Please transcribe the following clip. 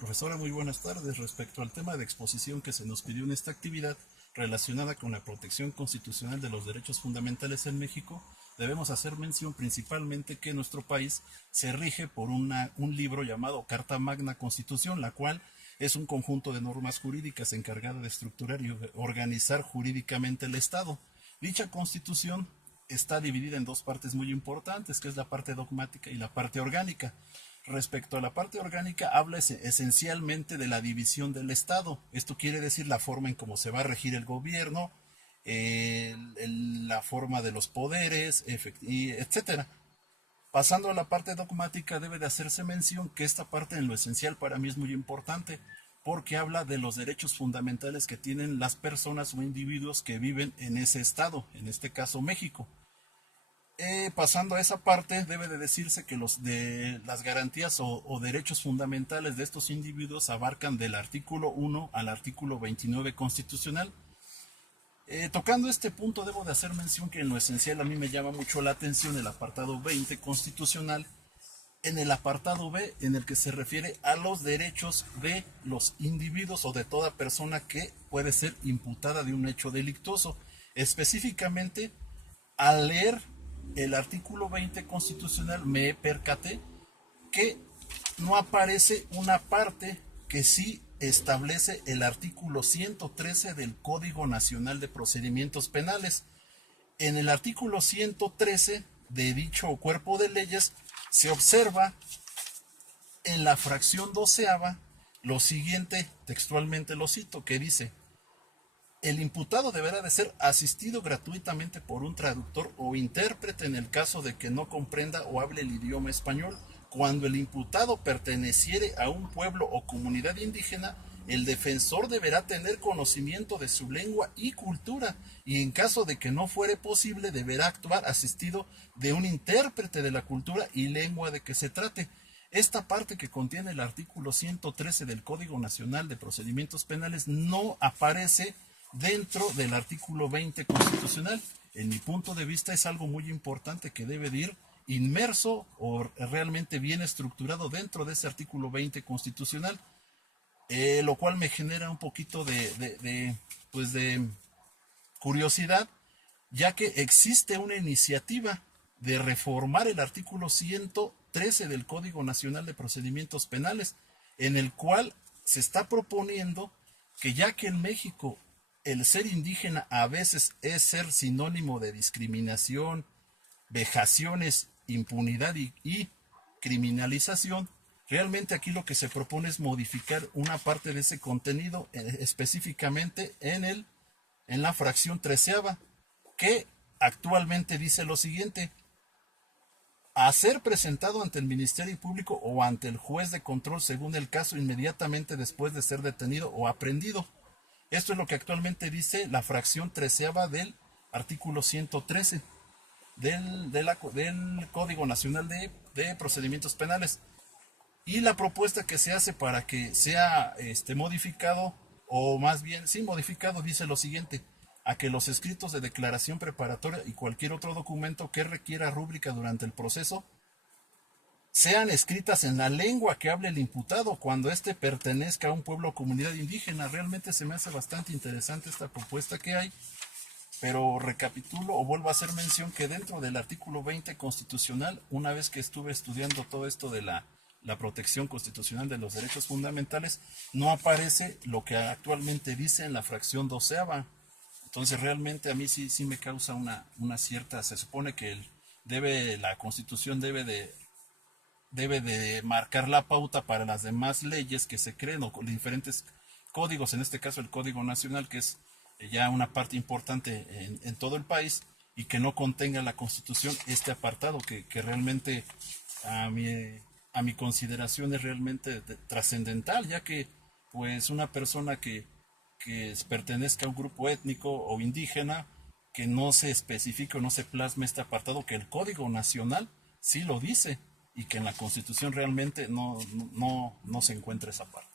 Profesora, muy buenas tardes. Respecto al tema de exposición que se nos pidió en esta actividad relacionada con la protección constitucional de los derechos fundamentales en México, debemos hacer mención principalmente que nuestro país se rige por un libro llamado Carta Magna Constitución, la cual es un conjunto de normas jurídicas encargada de estructurar y organizar jurídicamente el Estado. Dicha constitución está dividida en dos partes muy importantes, que es la parte dogmática y la parte orgánica. Respecto a la parte orgánica, habla esencialmente de la división del Estado. Esto quiere decir la forma en cómo se va a regir el gobierno, la forma de los poderes, etcétera. Pasando a la parte dogmática, debe de hacerse mención que esta parte en lo esencial para mí es muy importante, porque habla de los derechos fundamentales que tienen las personas o individuos que viven en ese estado, en este caso México. Pasando a esa parte, debe de decirse que las garantías o derechos fundamentales de estos individuos abarcan del artículo 1 al artículo 29 constitucional. Tocando este punto, debo de hacer mención que en lo esencial a mí me llama mucho la atención el apartado 20 constitucional, en el apartado B, en el que se refiere a los derechos de los individuos o de toda persona que puede ser imputada de un hecho delictuoso. Específicamente, al leer el artículo 20 constitucional me percaté que no aparece una parte que sí establece el artículo 113 del Código Nacional de Procedimientos Penales. En el artículo 113 de dicho cuerpo de leyes se observa en la fracción doceava lo siguiente, textualmente lo cito, que dice: el imputado deberá de ser asistido gratuitamente por un traductor o intérprete en el caso de que no comprenda o hable el idioma español. Cuando el imputado perteneciere a un pueblo o comunidad indígena, el defensor deberá tener conocimiento de su lengua y cultura, y en caso de que no fuere posible, deberá actuar asistido de un intérprete de la cultura y lengua de que se trate. Esta parte que contiene el artículo 113 del Código Nacional de Procedimientos Penales no aparece dentro del artículo 20 constitucional. En mi punto de vista es algo muy importante que debe de ir inmerso o realmente bien estructurado dentro de ese artículo 20 constitucional, lo cual me genera un poquito pues de curiosidad, ya que existe una iniciativa de reformar el artículo 113 del Código Nacional de Procedimientos Penales, en el cual se está proponiendo que, ya que en México el ser indígena a veces es ser sinónimo de discriminación, vejaciones, impunidad y criminalización, realmente aquí lo que se propone es modificar una parte de ese contenido, específicamente en la fracción treceava, que actualmente dice lo siguiente: a ser presentado ante el Ministerio Público o ante el juez de control según el caso inmediatamente después de ser detenido o aprehendido. Esto es lo que actualmente dice la fracción treceava del artículo 113 del Código Nacional de Procedimientos Penales. Y la propuesta que se hace para que sea modificado, o más bien, sí, modificado, dice lo siguiente: a que los escritos de declaración preparatoria y cualquier otro documento que requiera rúbrica durante el proceso sean escritas en la lengua que hable el imputado cuando éste pertenezca a un pueblo o comunidad indígena. Realmente se me hace bastante interesante esta propuesta que hay, pero recapitulo o vuelvo a hacer mención que dentro del artículo 20 constitucional, una vez que estuve estudiando todo esto de la protección constitucional de los derechos fundamentales, no aparece lo que actualmente dice en la fracción doceava. Entonces realmente a mí sí me causa una cierta, se supone que la Constitución debe de marcar la pauta para las demás leyes que se creen, o diferentes códigos, en este caso el Código Nacional, que es ya una parte importante en todo el país, y que no contenga la Constitución este apartado que realmente a mi consideración es realmente trascendental, ya que pues una persona que pertenezca a un grupo étnico o indígena, que no se especifique o no se plasme este apartado, que el Código Nacional sí lo dice, y que en la Constitución realmente no se encuentra esa parte.